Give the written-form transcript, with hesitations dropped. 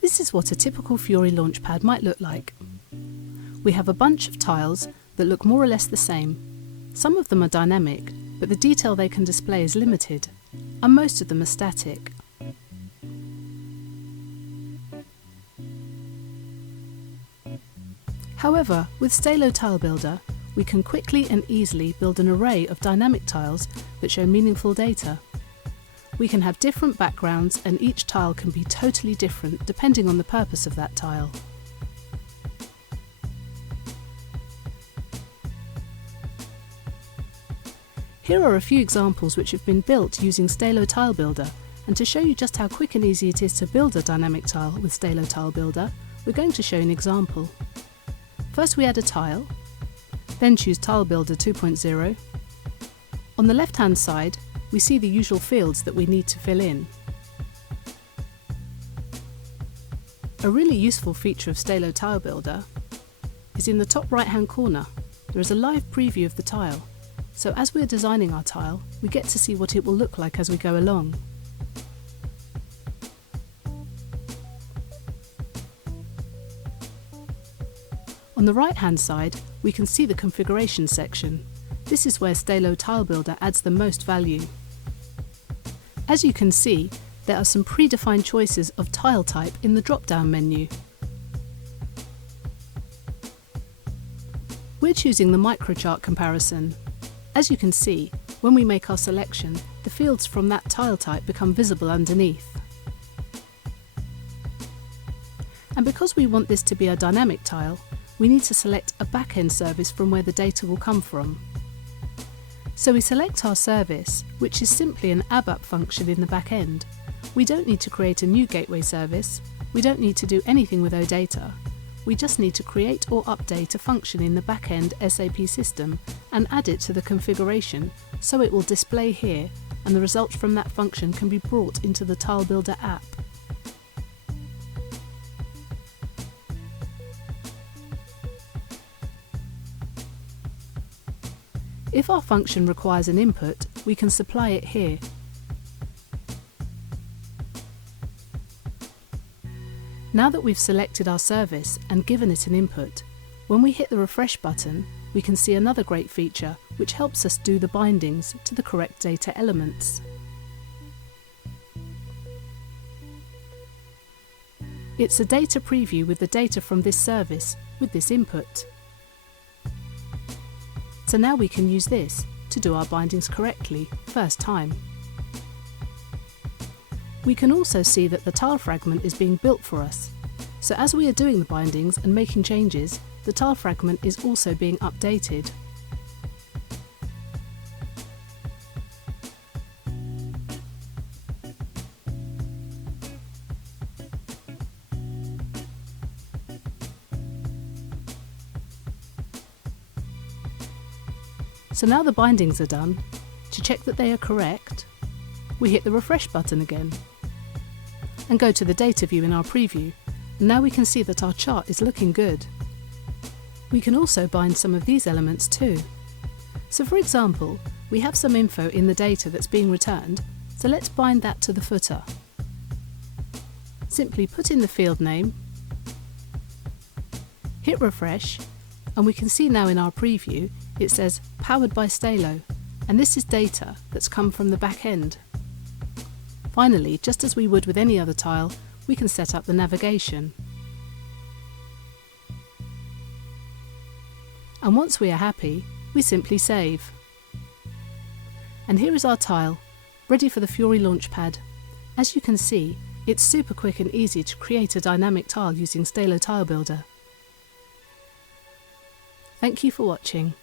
This is what a typical Fiori LaunchPad might look like. We have a bunch of tiles that look more or less the same. Some of them are dynamic, but the detail they can display is limited, and most of them are static. However, with Stalo Tilebuilder, we can quickly and easily build an array of dynamic tiles that show meaningful data. We can have different backgrounds, and each tile can be totally different depending on the purpose of that tile. Here are a few examples which have been built using Stalo Tilebuilder, and to show you just how quick and easy it is to build a dynamic tile with Stalo Tilebuilder, we're going to show an example. First we add a tile, then choose Tilebuilder 2.0. On the left-hand side, we see the usual fields that we need to fill in. A really useful feature of Stalo Tilebuilder is in the top right-hand corner. There is a live preview of the tile, so as we're designing our tile, we get to see what it will look like as we go along. On the right-hand side, we can see the configuration section. This is where Stalo Tilebuilder adds the most value. As you can see, there are some predefined choices of tile type in the drop-down menu. We're choosing the microchart comparison. As you can see, when we make our selection, the fields from that tile type become visible underneath. And because we want this to be a dynamic tile, we need to select a back-end service from where the data will come from. So we select our service, which is simply an ABAP function in the back end. We don't need to create a new gateway service, we don't need to do anything with OData. We just need to create or update a function in the back-end SAP system and add it to the configuration so it will display here, and the results from that function can be brought into the Tilebuilder app. If our function requires an input, we can supply it here. Now that we've selected our service and given it an input, when we hit the refresh button, we can see another great feature which helps us do the bindings to the correct data elements. It's a data preview with the data from this service with this input. So now we can use this to do our bindings correctly first time. We can also see that the tile fragment is being built for us. So as we are doing the bindings and making changes, the tile fragment is also being updated. So now the bindings are done. To check that they are correct, we hit the refresh button again and go to the data view in our preview, and now we can see that our chart is looking good. We can also bind some of these elements too. So for example, we have some info in the data that's being returned, so let's bind that to the footer. Simply put in the field name, hit refresh, and we can see now in our preview it says powered by Stalo, and this is data that's come from the back end. Finally, just as we would with any other tile, we can set up the navigation. And once we are happy, we simply save. And here is our tile, ready for the Fiori LaunchPad. As you can see, it's super quick and easy to create a dynamic tile using Stalo Tilebuilder. Thank you for watching.